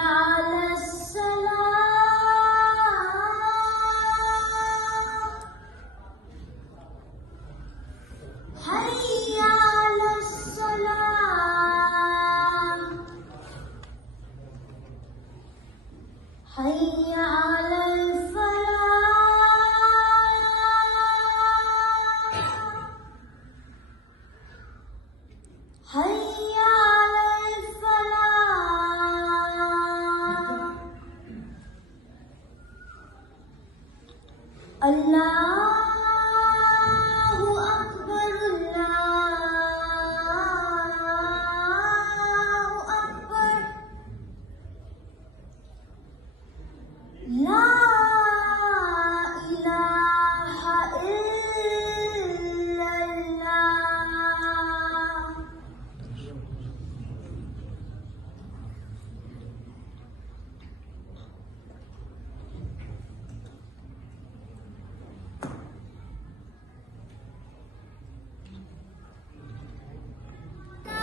على الصلاة حي على الصلاة حي على الفلاح حي على الفلاح الله أكبر الله أكبر لا إله إلا الله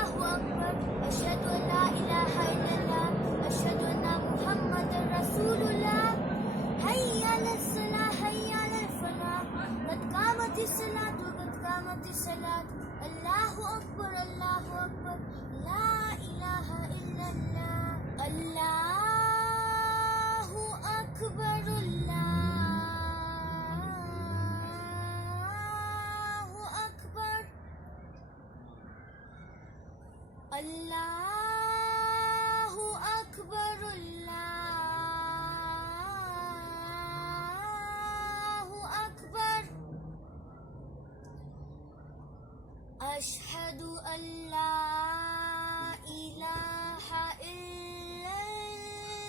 أشهد أن لا إله إلا الله أشهد أن محمدا رسول الله حي على الصلاة حي على الفلاح قد قامت الصلاة قد قامت الصلاة الله أكبر الله أكبر لا إله إلا الله الله أكبر الله أكبر الله أكبر الله أكبر أشهد أن لا إله إلا الله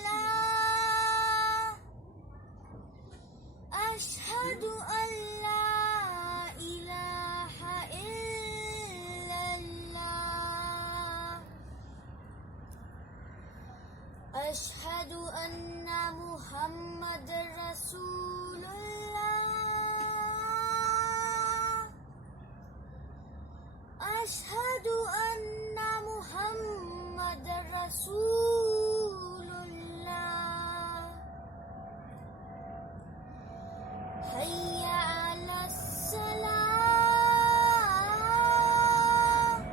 أشهد أن لا إله إلا الله أشهد أن محمد رسول الله أشهد أن محمد رسول الله حي على الصلاة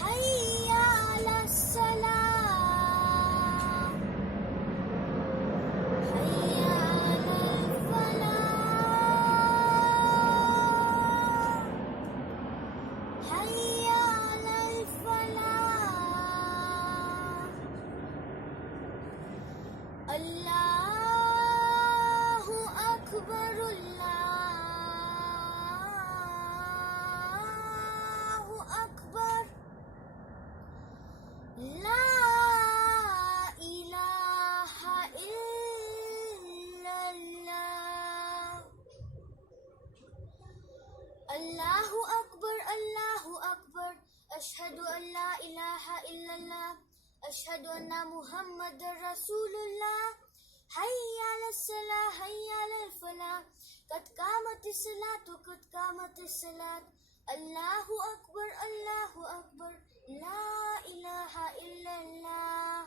حي على الصلاة حي على الفلاح حي على الفلاح الله أكبر الله أكبر لا إله إلا الله الله أكبر الله أكبر أشهد أن لا إله إلا الله أشهد أن محمد رسول الله حي على الصلاة حي على الفلاح قد قامت الصلاة قد قامت الصلاة الله أكبر الله أكبر لا إله إلا الله